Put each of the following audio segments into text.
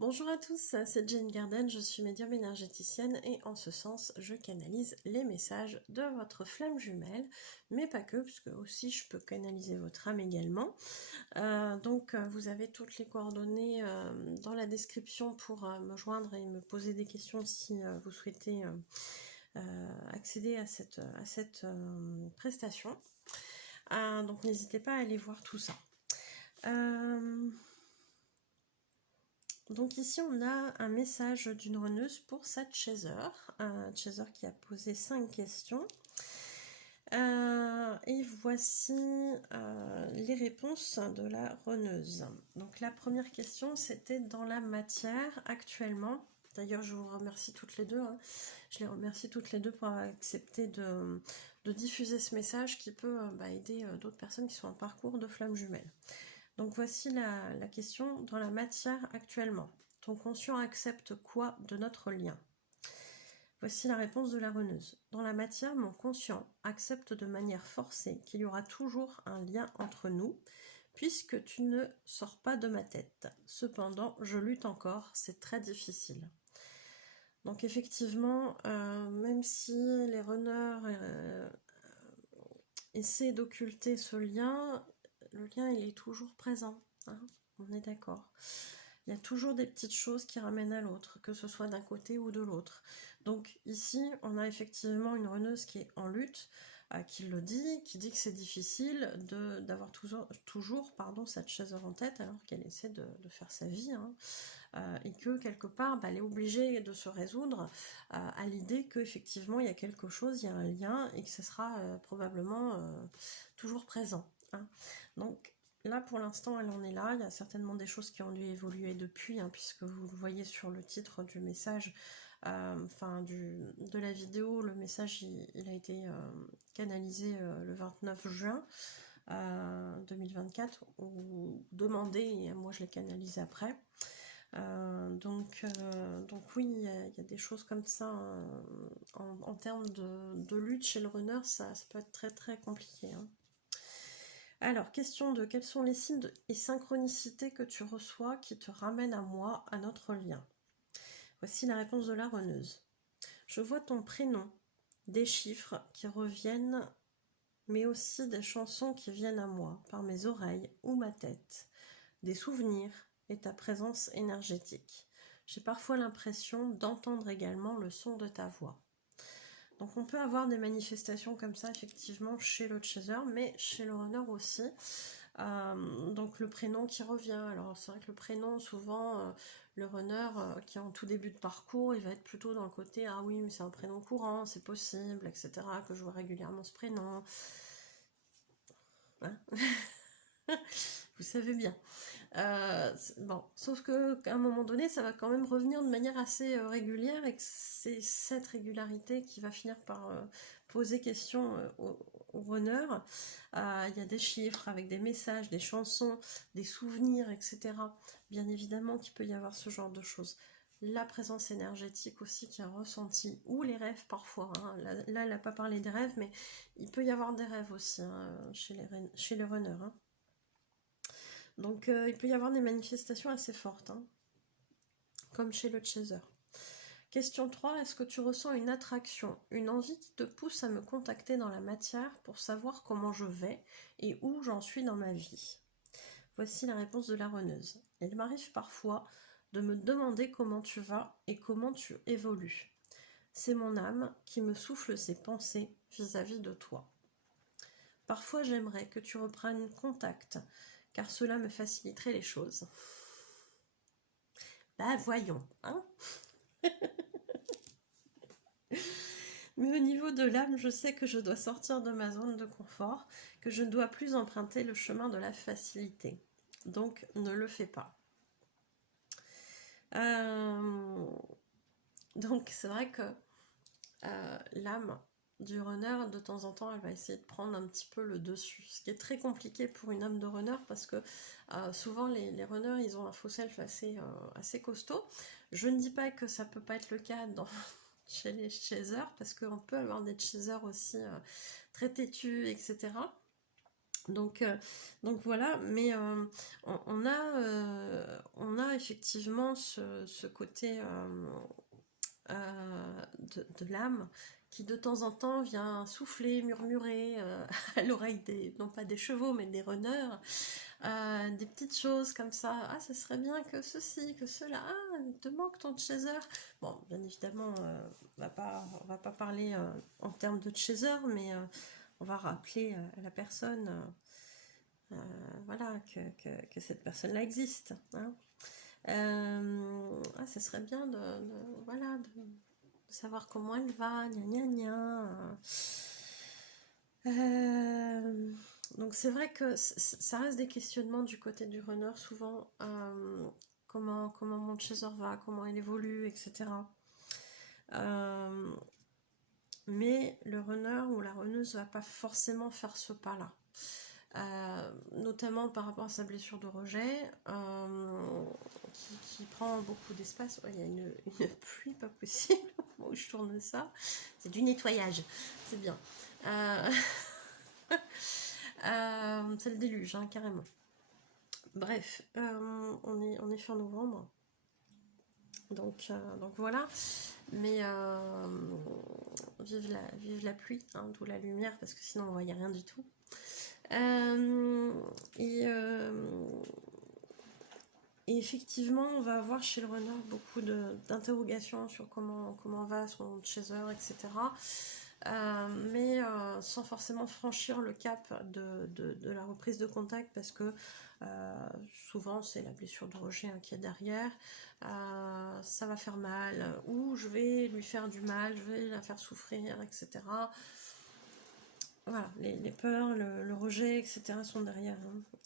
Bonjour à tous, c'est Jane Garden, je suis médium énergéticienne et en ce sens, je canalise les messages de votre flamme jumelle, mais pas que, puisque aussi je peux canaliser votre âme également. Vous avez toutes les coordonnées dans la description pour me joindre et me poser des questions si vous souhaitez accéder à cette prestation. Donc n'hésitez pas à aller voir tout ça. Donc ici on a un message d'une runneuse pour cette chaser, un chaser qui a posé 5 questions. Et voici les réponses de la runneuse. Donc la première question c'était dans la matière actuellement. D'ailleurs je vous remercie toutes les deux, je les remercie toutes les deux pour avoir accepté de diffuser ce message qui peut aider d'autres personnes qui sont en parcours de flamme jumelle. Donc voici la question dans la matière actuellement. Ton conscient accepte quoi de notre lien? Voici la réponse de la runneuse. Dans la matière, mon conscient accepte de manière forcée qu'il y aura toujours un lien entre nous, puisque tu ne sors pas de ma tête. Cependant, je lutte encore, c'est très difficile. Donc effectivement, même si les runners essaient d'occulter ce lien, le lien il est toujours présent, on est d'accord. Il y a toujours des petites choses qui ramènent à l'autre, que ce soit d'un côté ou de l'autre. Donc ici, on a effectivement une runneuse qui est en lutte, qui le dit, qui dit que c'est difficile d'avoir toujours cette chaise en tête alors qu'elle essaie de faire sa vie, et que quelque part, elle est obligée de se résoudre à l'idée qu'effectivement il y a quelque chose, il y a un lien et que ce sera probablement toujours présent. Donc là pour l'instant elle en est là, il y a certainement des choses qui ont dû évoluer depuis, puisque vous le voyez sur le titre du message, de la vidéo, le message il a été canalisé le 29 juin 2024 ou demandé, et moi je l'ai canalisé après. Donc oui, il y a des choses comme ça en termes de lutte chez le runner, ça peut être très très compliqué. Alors, question 2. Quels sont les signes et synchronicités que tu reçois qui te ramènent à moi, à notre lien? Voici la réponse de la runneuse. Je vois ton prénom, des chiffres qui reviennent, mais aussi des chansons qui viennent à moi, par mes oreilles ou ma tête, des souvenirs et ta présence énergétique. J'ai parfois l'impression d'entendre également le son de ta voix. Donc on peut avoir des manifestations comme ça effectivement chez le chaser, mais chez le runner aussi. Donc le prénom qui revient, alors c'est vrai que le prénom souvent le runner qui est en tout début de parcours, il va être plutôt dans le côté ah oui mais c'est un prénom courant, c'est possible, etc., que je vois régulièrement ce prénom, vous savez bien. Bon, sauf qu'à un moment donné, ça va quand même revenir de manière assez régulière, et que c'est cette régularité qui va finir par poser question au runner. Il y a des chiffres avec des messages, des chansons, des souvenirs, etc. Bien évidemment qu'il peut y avoir ce genre de choses. La présence énergétique aussi qui est ressentie, ou les rêves parfois. Là, elle n'a pas parlé des rêves, mais il peut y avoir des rêves aussi chez les runners. Donc il peut y avoir des manifestations assez fortes, comme chez le chaser. Question 3, est-ce que tu ressens une attraction, une envie qui te pousse à me contacter dans la matière pour savoir comment je vais et où j'en suis dans ma vie? Voici la réponse de la runneuse. Il m'arrive parfois de me demander comment tu vas et comment tu évolues. C'est mon âme qui me souffle ses pensées vis-à-vis de toi. Parfois j'aimerais que tu reprennes contact, car cela me faciliterait les choses. Voyons, Mais au niveau de l'âme, je sais que je dois sortir de ma zone de confort, que je ne dois plus emprunter le chemin de la facilité. Donc, ne le fais pas. Donc, c'est vrai que l'âme du runner, de temps en temps, elle va essayer de prendre un petit peu le dessus. Ce qui est très compliqué pour une âme de runner, parce que souvent, les runners, ils ont un faux self assez costaud. Je ne dis pas que ça peut pas être le cas chez les chasers, parce qu'on peut avoir des chasers aussi très têtus, etc. Donc, voilà, mais on a effectivement ce côté de l'âme qui de temps en temps vient souffler, murmurer à l'oreille non pas des chevaux, mais des runners, des petites choses comme ça. Ah, ce serait bien que ceci, que cela. Ah, il te manque ton chaser. Bon, bien évidemment, on va pas parler en termes de chaser, mais on va rappeler à la personne, voilà, que cette personne-là existe. Hein. Ah, ce serait bien voilà, de savoir comment elle va, gna gna gna. Donc c'est vrai que ça reste des questionnements du côté du runner souvent. Comment mon chaser va, comment il évolue, etc. Mais le runner ou la runneuse va pas forcément faire ce pas-là. Notamment par rapport à sa blessure de rejet, qui prend beaucoup d'espace. Il y a une pluie pas possible où je tourne ça. C'est du nettoyage, c'est bien. C'est le déluge, hein, carrément. Bref, on est fin novembre. Donc voilà. Mais vive la pluie, hein, d'où la lumière, parce que sinon on ne voyait rien du tout. Et effectivement, on va avoir chez le runner beaucoup d'interrogations sur comment va son chaser, etc. Mais sans forcément franchir le cap de la reprise de contact, parce que souvent c'est la blessure de rejet, hein, qui est derrière. Ça va faire mal, ou je vais lui faire du mal, je vais la faire souffrir, etc. Voilà, les peurs, le rejet, etc. sont derrière.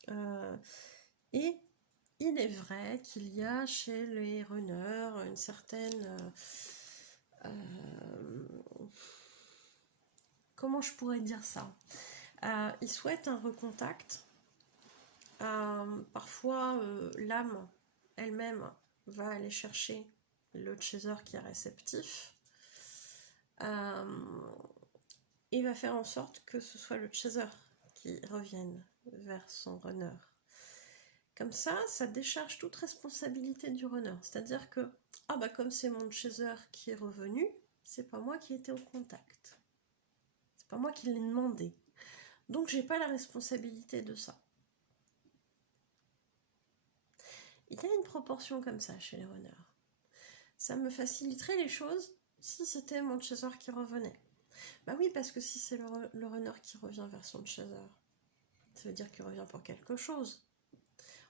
Hein. Et il est vrai qu'il y a chez les runners une certaine... comment je pourrais dire ça, ils souhaitent un recontact. Parfois, l'âme elle-même va aller chercher le chaser qui est réceptif. Et va faire en sorte que ce soit le chaser qui revienne vers son runner. Comme ça décharge toute responsabilité du runner. C'est-à-dire que, comme c'est mon chaser qui est revenu, c'est pas moi qui étais au contact. C'est pas moi qui l'ai demandé. Donc j'ai pas la responsabilité de ça. Il y a une proportion comme ça chez les runners. Ça me faciliterait les choses si c'était mon chaser qui revenait. Bah oui, parce que si c'est le runner qui revient vers son chaser, ça veut dire qu'il revient pour quelque chose.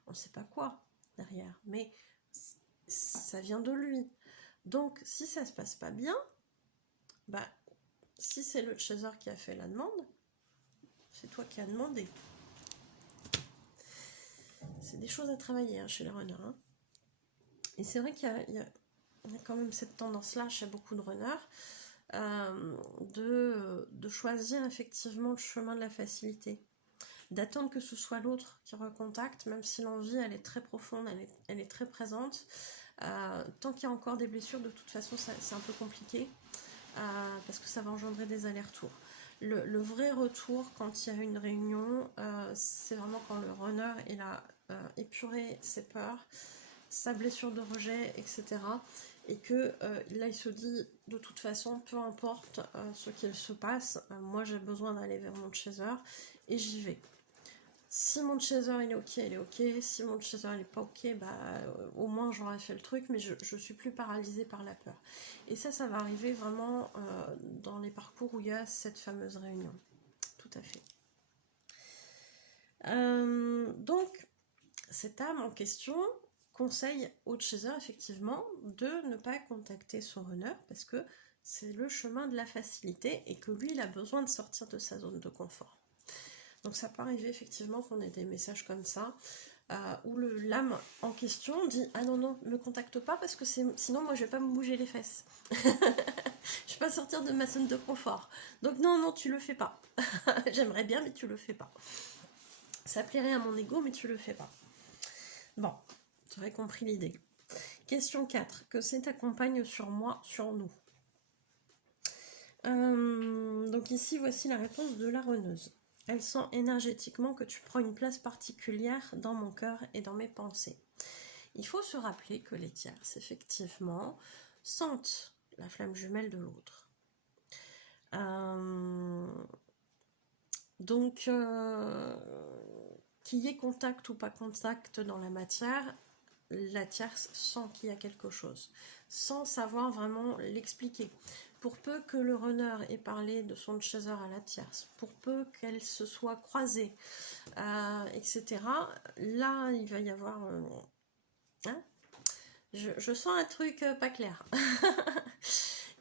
On ne sait pas quoi derrière, mais ça vient de lui. Donc si ça se passe pas bien, si c'est le chaser qui a fait la demande, c'est toi qui as demandé. C'est des choses à travailler, hein, chez les runners. Hein. Et c'est vrai qu'il y a quand même cette tendance-là chez beaucoup de runners, de choisir effectivement le chemin de la facilité. D'attendre que ce soit l'autre qui recontacte, même si l'envie elle est très profonde, elle est très présente. Tant qu'il y a encore des blessures, de toute façon c'est un peu compliqué, parce que ça va engendrer des allers-retours. Le vrai retour quand il y a une réunion, c'est vraiment quand le runner il a épuré ses peurs, sa blessure de rejet, etc. Et que là il se dit, de toute façon, peu importe ce qu'il se passe, moi j'ai besoin d'aller vers mon chaser et j'y vais. Si mon chaser il est ok, il est ok. Si mon chaser il est pas ok, au moins j'aurais fait le truc, mais je suis plus paralysée par la peur. Et ça va arriver vraiment dans les parcours où il y a cette fameuse réunion. Tout à fait. Donc, cette âme en question conseille au chaser effectivement de ne pas contacter son runner, parce que c'est le chemin de la facilité et que lui il a besoin de sortir de sa zone de confort. Donc ça peut arriver effectivement qu'on ait des messages comme ça, où l'âme en question dit « Ah non, me contacte pas, parce que sinon moi je vais pas me bouger les fesses. Je vais pas sortir de ma zone de confort. Donc non, tu le fais pas. J'aimerais bien, mais tu le fais pas. Ça plairait à mon ego, mais tu le fais pas. » Bon, tu aurais compris l'idée. Question 4. Que c'est ta compagne sur moi, sur nous? Donc ici, voici la réponse de la runneuse. Elle sent énergétiquement que tu prends une place particulière dans mon cœur et dans mes pensées. Il faut se rappeler que les tierces, effectivement, sentent la flamme jumelle de l'autre. Donc, qu'il y ait contact ou pas contact dans la matière, la tierce sent qu'il y a quelque chose, sans savoir vraiment l'expliquer. Pour peu que le runner ait parlé de son chaser à la tierce, pour peu qu'elle se soit croisée, etc., là, il va y avoir... hein, je sens un truc pas clair.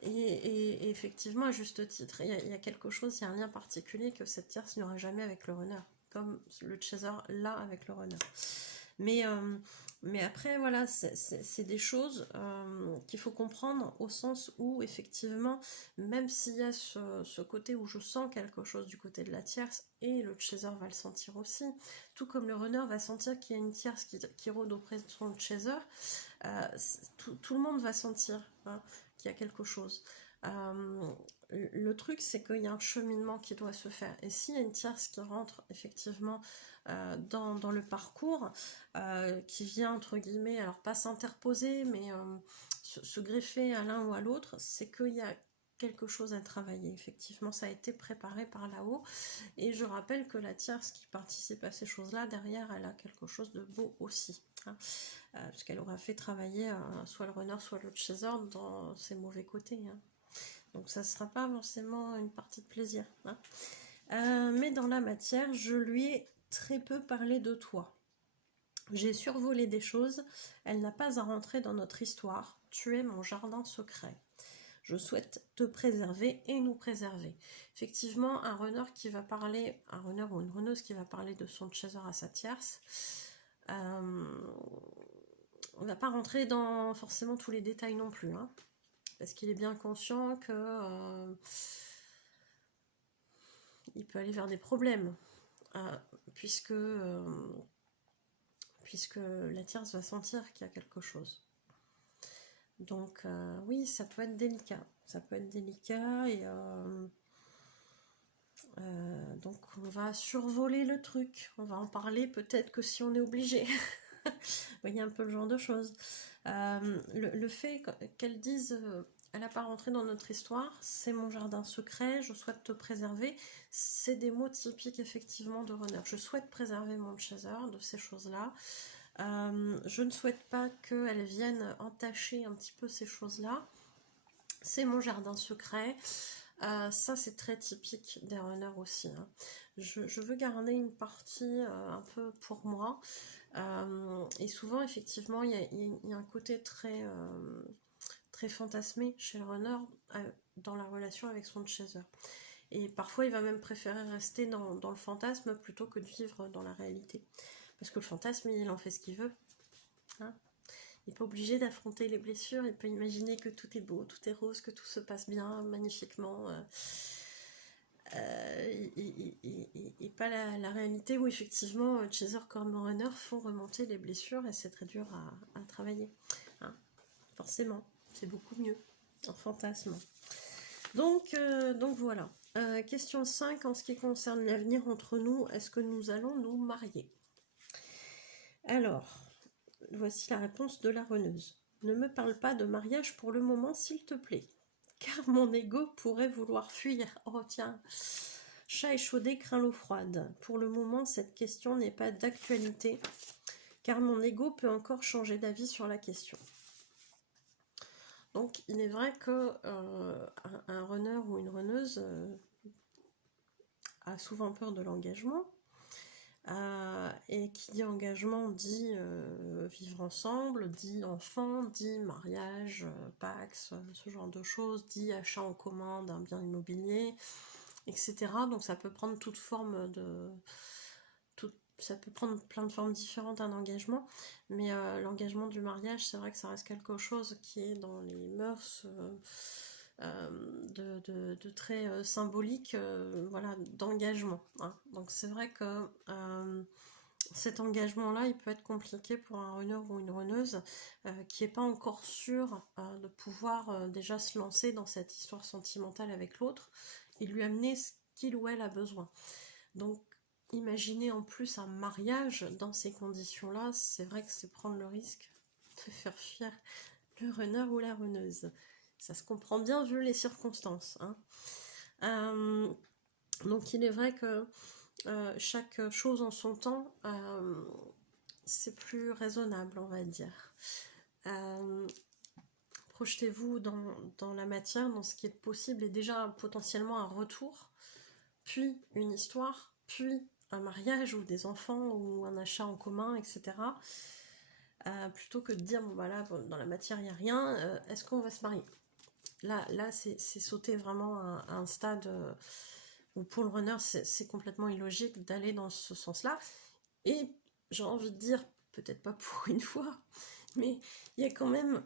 Et effectivement, à juste titre, il y a quelque chose, il y a un lien particulier que cette tierce n'aura jamais avec le runner, comme le chaser là avec le runner. Mais après, voilà, c'est des choses qu'il faut comprendre au sens où, effectivement, même s'il y a ce côté où je sens quelque chose du côté de la tierce, et le chaser va le sentir aussi, tout comme le runner va sentir qu'il y a une tierce qui rôde auprès de son chaser, tout le monde va sentir qu'il y a quelque chose. Le truc, c'est qu'il y a un cheminement qui doit se faire. Et s'il y a une tierce qui rentre effectivement dans le parcours, qui vient, entre guillemets, alors pas s'interposer, mais se greffer à l'un ou à l'autre, c'est qu'il y a quelque chose à travailler. Effectivement, ça a été préparé par là-haut. Et je rappelle que la tierce qui participe à ces choses-là, derrière, elle a quelque chose de beau aussi. Parce qu'elle aura fait travailler soit le runner, soit le chaser dans ses mauvais côtés. Donc ça ne sera pas forcément une partie de plaisir. Mais dans la matière, je lui ai très peu parlé de toi. J'ai survolé des choses, elle n'a pas à rentrer dans notre histoire. Tu es mon jardin secret. Je souhaite te préserver et nous préserver. Effectivement, un runner qui va parler, un runner ou une runneuse qui va parler de son chaser à sa tierce, on va pas rentrer dans forcément tous les détails non plus, parce qu'il est bien conscient que il peut aller vers des problèmes, puisque la tierce va sentir qu'il y a quelque chose. Donc oui, ça peut être délicat. Ça peut être délicat et donc on va survoler le truc. On va en parler peut-être que si on est obligé. Vous voyez un peu le genre de choses. Le fait qu'elle dise elle n'a pas rentré dans notre histoire, c'est mon jardin secret, je souhaite te préserver, c'est des mots typiques effectivement de runner. Je souhaite préserver mon chaser de ces choses-là. Je ne souhaite pas qu'elle vienne entacher un petit peu ces choses-là. C'est mon jardin secret. Ça, c'est très typique des runners aussi. Je veux garder une partie un peu pour moi. Et souvent, effectivement, il y a un côté très fantasmé chez le runner dans la relation avec son chaser. Et parfois, il va même préférer rester dans le fantasme plutôt que de vivre dans la réalité. Parce que le fantasme, il en fait ce qu'il veut. Il n'est pas obligé d'affronter les blessures, il peut imaginer que tout est beau, tout est rose, que tout se passe bien, magnifiquement. Et pas la réalité où effectivement chaser comme runner font remonter les blessures et c'est très dur à travailler. Forcément, c'est beaucoup mieux en fantasme. Donc voilà. Question 5, en ce qui concerne l'avenir entre nous, est-ce que nous allons nous marier? Alors, voici la réponse de la runneuse. Ne me parle pas de mariage pour le moment, s'il te plaît, car mon ego pourrait vouloir fuir. Oh tiens, chat échaudé craint l'eau froide. Pour le moment, cette question n'est pas d'actualité, car mon ego peut encore changer d'avis sur la question. Donc, il est vrai que un runner ou une runneuse a souvent peur de l'engagement. Et qui dit engagement dit vivre ensemble, dit enfant, dit mariage, pax, ce genre de choses, dit achat en commun d'un bien immobilier, etc. Donc ça peut prendre toute forme ça peut prendre plein de formes différentes un engagement, mais l'engagement du mariage, c'est vrai que ça reste quelque chose qui est dans les mœurs de très symbolique, voilà, d'engagement. Donc c'est vrai que cet engagement-là, il peut être compliqué pour un runner ou une runneuse qui n'est pas encore sûr de pouvoir déjà se lancer dans cette histoire sentimentale avec l'autre et lui amener ce qu'il ou elle a besoin. Donc, imaginez en plus un mariage dans ces conditions-là, c'est vrai que c'est prendre le risque de faire fuir le runner ou la runneuse. Ça se comprend bien vu les circonstances, hein. Donc il est vrai que chaque chose en son temps, c'est plus raisonnable, on va dire. Projetez-vous dans la matière, dans ce qui est possible, et déjà potentiellement un retour, puis une histoire, puis un mariage ou des enfants ou un achat en commun, etc. Plutôt que de dire, bon bah là, dans la matière, il n'y a rien, est-ce qu'on va se marier? Là c'est sauter vraiment à un stade où pour le runner, c'est complètement illogique d'aller dans ce sens-là. Et j'ai envie de dire, peut-être pas pour une fois, mais il y a quand même,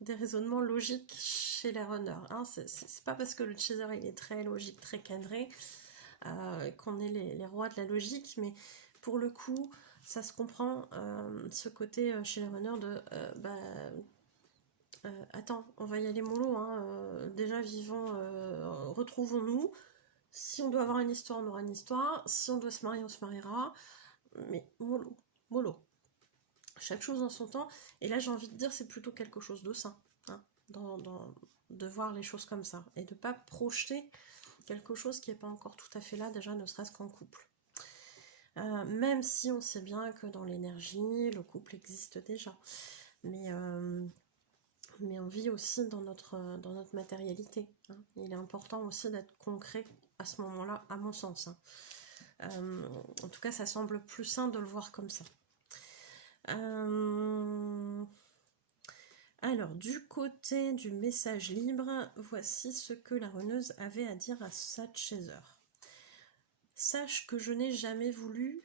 des raisonnements logiques chez les runners, hein. C'est pas parce que le chaser il est très logique, très cadré, qu'on est les rois de la logique, mais pour le coup, ça se comprend, ce côté chez les runners de attends, on va y aller mollo, hein, déjà vivons, retrouvons-nous. Si on doit avoir une histoire, on aura une histoire. Si on doit se marier, on se mariera. Mais mollo, mollo. Chaque chose en son temps. Et là, j'ai envie de dire, c'est plutôt quelque chose de sain, hein, de voir les choses comme ça. Et de ne pas projeter quelque chose qui n'est pas encore tout à fait là, déjà ne serait-ce qu'en couple. Même si on sait bien que dans l'énergie, le couple existe déjà. Mais on vit aussi dans notre matérialité, hein. Il est important aussi d'être concret à ce moment-là, à mon sens, hein. En tout cas, ça semble plus sain de le voir comme ça. Alors, du côté du message libre, voici ce que la runneuse avait à dire à sa chaser. Sache que je n'ai jamais voulu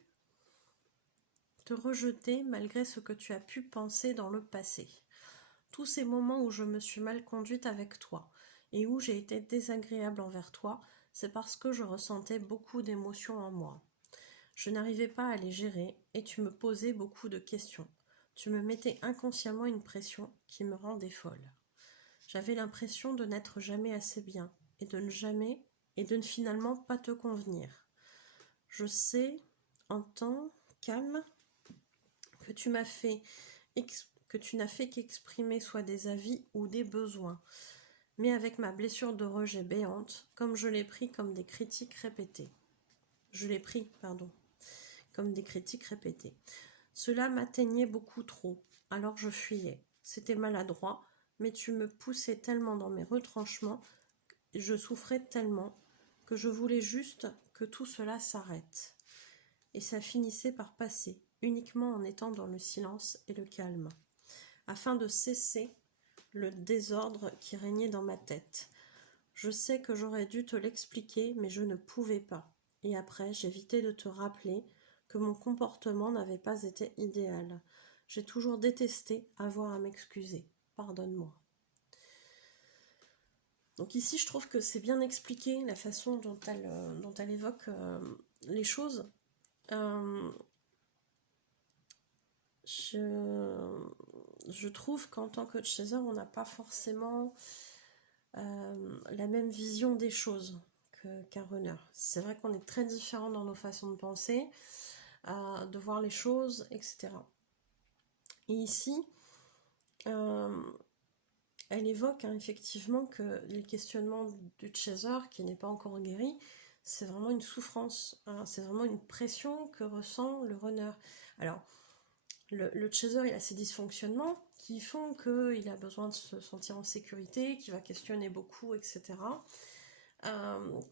te rejeter malgré ce que tu as pu penser dans le passé. Tous ces moments où je me suis mal conduite avec toi et où j'ai été désagréable envers toi, c'est parce que je ressentais beaucoup d'émotions en moi. Je n'arrivais pas à les gérer et tu me posais beaucoup de questions. Tu me mettais inconsciemment une pression qui me rendait folle. J'avais l'impression de n'être jamais assez bien et de ne finalement pas te convenir. Je sais, en temps calme, que tu n'as fait qu'exprimer soit des avis ou des besoins. Mais avec ma blessure de rejet béante, comme je l'ai pris comme des critiques répétées. Comme des critiques répétées. Cela m'atteignait beaucoup trop, alors je fuyais. C'était maladroit, mais tu me poussais tellement dans mes retranchements, je souffrais tellement, que je voulais juste que tout cela s'arrête. Et ça finissait par passer, uniquement en étant dans le silence et le calme, afin de cesser le désordre qui régnait dans ma tête. Je sais que j'aurais dû te l'expliquer, mais je ne pouvais pas. Et après, j'évitais de te rappeler que mon comportement n'avait pas été idéal. J'ai toujours détesté avoir à m'excuser. Pardonne-moi. Donc ici, je trouve que c'est bien expliqué la façon dont elle évoque les choses. Je trouve qu'en tant que chaser, on n'a pas forcément la même vision des choses qu'un runner. C'est vrai qu'on est très différents dans nos façons de penser, de voir les choses, etc. Et ici, elle évoque effectivement que les questionnements du chaser, qui n'est pas encore guéri, c'est vraiment une souffrance, hein, c'est vraiment une pression que ressent le runner. Alors, le chaser, il a ses dysfonctionnements qui font qu'il a besoin de se sentir en sécurité, qu'il va questionner beaucoup, etc.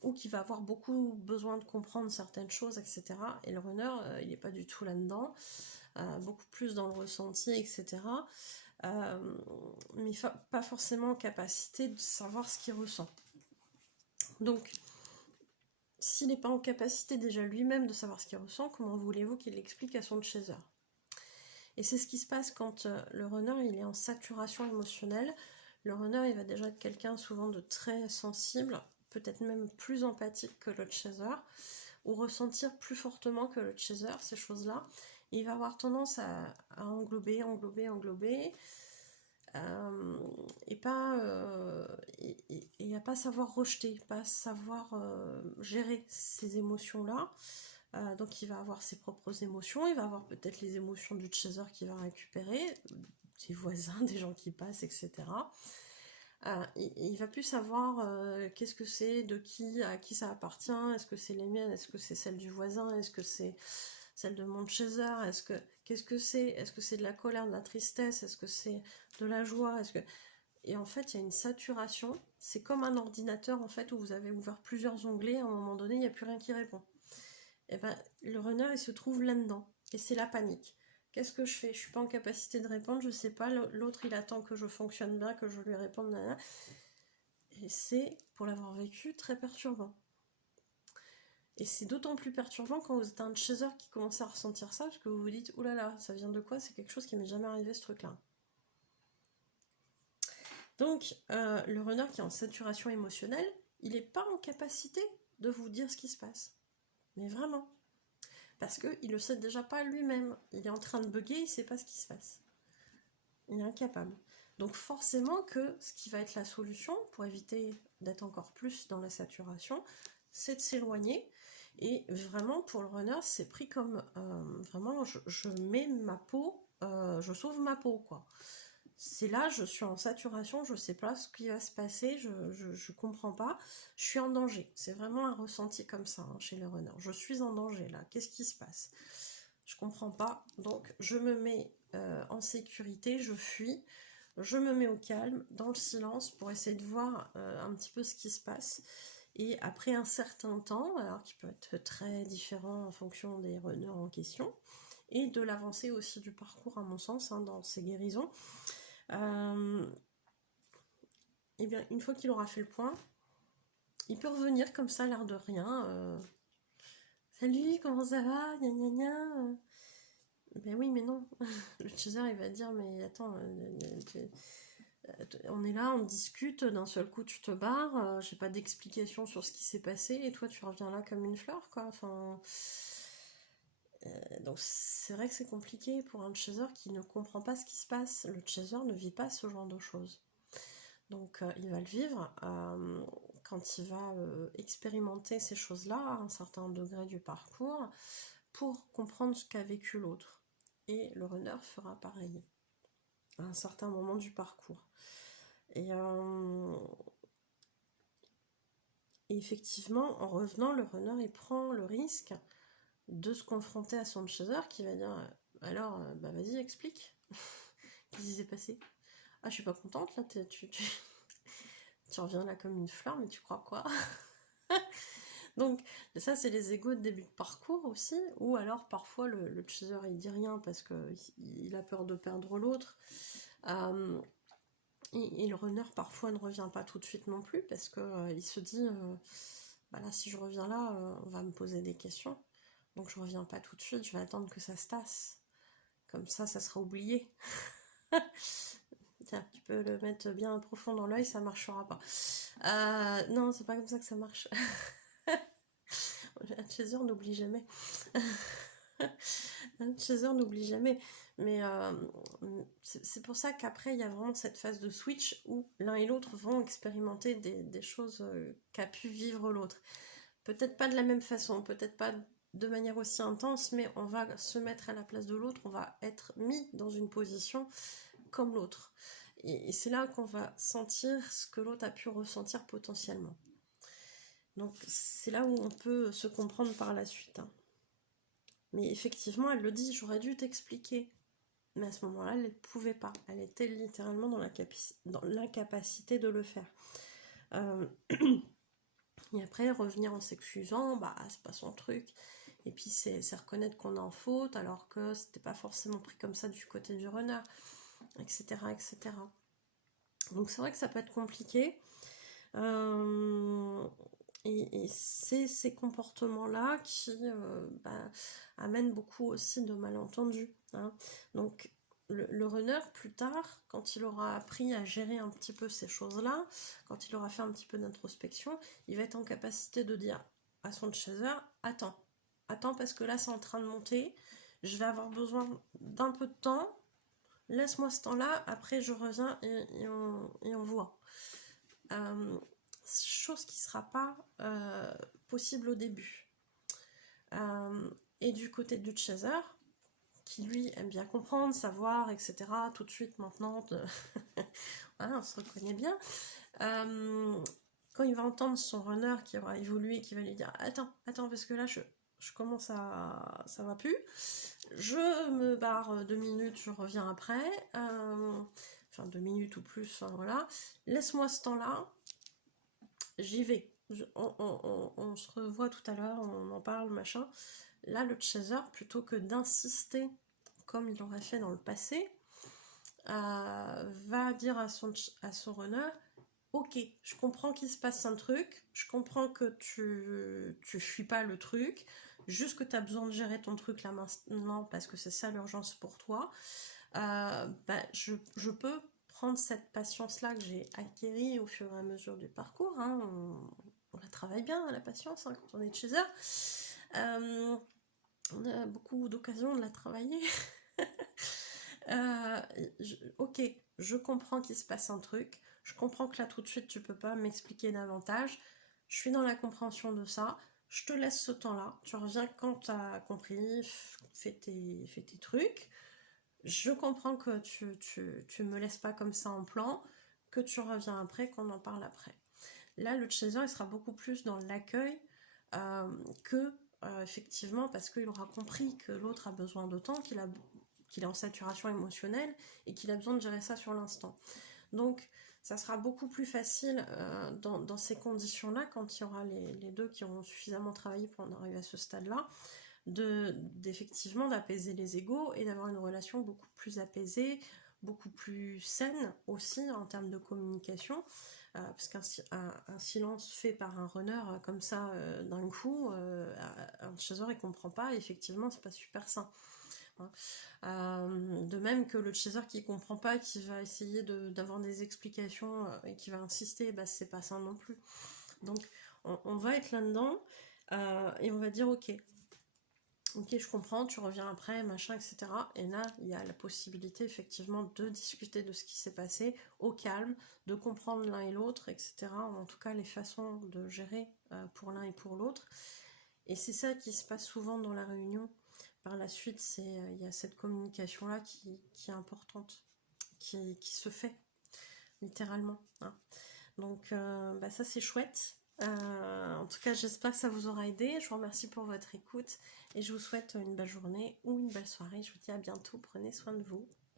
Ou qu'il va avoir beaucoup besoin de comprendre certaines choses, etc. Et le runner, il n'est pas du tout là-dedans, beaucoup plus dans le ressenti, etc. Mais pas forcément en capacité de savoir ce qu'il ressent. Donc, s'il n'est pas en capacité déjà lui-même de savoir ce qu'il ressent, comment voulez-vous qu'il l'explique à son chaser? Et c'est ce qui se passe quand le runner il est en saturation émotionnelle. Le runner il va déjà être quelqu'un souvent de très sensible, peut-être même plus empathique que le chaser, ou ressentir plus fortement que le chaser ces choses-là. Il va avoir tendance à englober, et pas et à pas savoir rejeter, pas savoir gérer ces émotions-là. Donc il va avoir ses propres émotions, il va avoir peut-être les émotions du chaser qu'il va récupérer, des voisins, des gens qui passent, etc. Il va plus savoir qu'est-ce que c'est, de qui, à qui ça appartient, est-ce que c'est les miennes, est-ce que c'est celle du voisin, est-ce que c'est celle de mon chaser, qu'est-ce que c'est, est-ce que c'est de la colère, de la tristesse, est-ce que c'est de la joie, Et en fait, il y a une saturation, c'est comme un ordinateur en fait où vous avez ouvert plusieurs onglets, à un moment donné, il n'y a plus rien qui répond. Et ben, le runner, il se trouve là-dedans, et c'est la panique. Qu'est-ce que je fais? Je suis pas en capacité de répondre, je sais pas, l'autre il attend que je fonctionne bien, que je lui réponde, nanana. Et c'est, pour l'avoir vécu, très perturbant. Et c'est d'autant plus perturbant quand vous êtes un chaser qui commence à ressentir ça, parce que vous vous dites, oulala, ça vient de quoi? C'est quelque chose qui m'est jamais arrivé, ce truc-là. Donc, le runner qui est en saturation émotionnelle, il n'est pas en capacité de vous dire ce qui se passe. Mais vraiment. Parce qu'il ne le sait déjà pas lui-même. Il est en train de bugger, il ne sait pas ce qui se passe. Il est incapable. Donc forcément que ce qui va être la solution pour éviter d'être encore plus dans la saturation, c'est de s'éloigner. Et vraiment, pour le runner, c'est pris comme vraiment, je mets ma peau, je sauve ma peau, quoi. C'est là, je suis en saturation, je sais pas ce qui va se passer, je comprends pas, je suis en danger. C'est vraiment un ressenti comme ça chez les runners. Je suis en danger là, qu'est-ce qui se passe? Je comprends pas, donc je me mets en sécurité, je fuis, je me mets au calme, dans le silence, pour essayer de voir un petit peu ce qui se passe. Et après un certain temps, alors qui peut être très différent en fonction des runners en question, et de l'avancée aussi du parcours à mon sens, dans ces guérisons, et bien une fois qu'il aura fait le point, il peut revenir comme ça, l'air de rien. Salut, comment ça va? Gna gna gna. Ben oui, mais non. Le chaser, il va dire, mais attends, on est là, on discute, d'un seul coup tu te barres, j'ai pas d'explication sur ce qui s'est passé, et toi tu reviens là comme une fleur, quoi. Enfin, donc c'est vrai que c'est compliqué pour un chaser qui ne comprend pas ce qui se passe. Le chaser ne vit pas ce genre de choses. Donc il va le vivre quand il va expérimenter ces choses-là à un certain degré du parcours pour comprendre ce qu'a vécu l'autre. Et le runner fera pareil à un certain moment du parcours. Et effectivement, en revenant, le runner il prend le risque de se confronter à son chaser qui va dire alors, bah vas-y, explique. Qu'est-ce qui s'est passé? Ah, je suis pas contente là, tu reviens là comme une fleur, mais tu crois quoi? Donc ça c'est les égos de début de parcours aussi, ou alors parfois le chaser il dit rien parce qu'il a peur de perdre l'autre. Et le runner parfois ne revient pas tout de suite non plus parce que il se dit bah là si je reviens là on va me poser des questions, donc je reviens pas tout de suite, je vais attendre que ça se tasse, comme ça sera oublié. Tiens, tu peux le mettre bien profond dans l'œil, ça marchera pas. Non, c'est pas comme ça que ça marche. Un chaser n'oublie jamais. Un chaser n'oublie jamais. Mais c'est pour ça qu'après, il y a vraiment cette phase de switch où l'un et l'autre vont expérimenter des choses qu'a pu vivre l'autre. Peut-être pas de la même façon, peut-être pas de manière aussi intense, mais on va se mettre à la place de l'autre, on va être mis dans une position comme l'autre. Et c'est là qu'on va sentir ce que l'autre a pu ressentir potentiellement. Donc c'est là où on peut se comprendre par la suite. Mais effectivement, elle le dit, j'aurais dû t'expliquer. Mais à ce moment-là, elle ne pouvait pas. Elle était littéralement dans l'incapacité de le faire. Et après, revenir en s'excusant, bah c'est pas son truc. Et puis c'est reconnaître qu'on est en faute, alors que c'était pas forcément pris comme ça du côté du runner, etc. etc. Donc c'est vrai que ça peut être compliqué. Et c'est ces comportements-là qui amènent beaucoup aussi de malentendus. Donc le runner, plus tard, quand il aura appris à gérer un petit peu ces choses-là, quand il aura fait un petit peu d'introspection, il va être en capacité de dire à son chaser, attends parce que là c'est en train de monter, je vais avoir besoin d'un peu de temps, laisse-moi ce temps-là, après je reviens et on voit. Chose qui ne sera pas possible au début. Et du côté du chaser, qui lui aime bien comprendre, savoir, etc., tout de suite maintenant, voilà, on se reconnaît bien. Quand il va entendre son runner qui aura évolué, qui va lui dire attends, parce que là je commence à... ça va plus, je me barre 2 minutes, je reviens après, enfin 2 minutes ou plus, enfin voilà, laisse-moi ce temps-là, j'y vais. On se revoit tout à l'heure, on en parle, machin. Là, le chaser, plutôt que d'insister comme il l'aurait fait dans le passé, va dire à son runner ok, je comprends qu'il se passe un truc, je comprends que tu fuis pas le truc, juste que tu as besoin de gérer ton truc là maintenant parce que c'est ça l'urgence pour toi. Je peux prendre cette patience-là que j'ai acquérie au fur et à mesure du parcours. Hein. On la travaille bien, la patience, hein, quand on est chaser. On a beaucoup d'occasions de la travailler. Ok, je comprends qu'il se passe un truc. Je comprends que là tout de suite tu peux pas m'expliquer davantage. Je suis dans la compréhension de ça. Je te laisse ce temps-là. Tu reviens quand tu as compris. Fais tes trucs. Je comprends que tu me laisses pas comme ça en plan. Que tu reviens après, qu'on en parle après. Là, le chaser, il sera beaucoup plus dans l'accueil que effectivement parce qu'il aura compris que l'autre a besoin de temps, qu'il est en saturation émotionnelle et qu'il a besoin de gérer ça sur l'instant. Donc, ça sera beaucoup plus facile dans ces conditions-là, quand il y aura les deux qui auront suffisamment travaillé pour en arriver à ce stade-là, d'effectivement d'apaiser les égos et d'avoir une relation beaucoup plus apaisée, beaucoup plus saine aussi en termes de communication. Parce qu'un silence fait par un runner comme ça d'un coup, un chaser il comprend pas, et effectivement c'est pas super sain. De même que le chaser qui comprend pas, qui va essayer d'avoir des explications et qui va insister, bah c'est pas ça non plus. Donc on va être là-dedans et on va dire ok, je comprends, tu reviens après, machin, etc. Et là, il y a la possibilité effectivement de discuter de ce qui s'est passé au calme, de comprendre l'un et l'autre, etc. En tout cas, les façons de gérer pour l'un et pour l'autre. Et c'est ça qui se passe souvent dans la réunion. Par la suite, il y a cette communication-là qui est importante, qui se fait, littéralement. Hein. Donc, ça, c'est chouette. En tout cas, j'espère que ça vous aura aidé. Je vous remercie pour votre écoute et je vous souhaite une belle journée ou une belle soirée. Je vous dis à bientôt. Prenez soin de vous.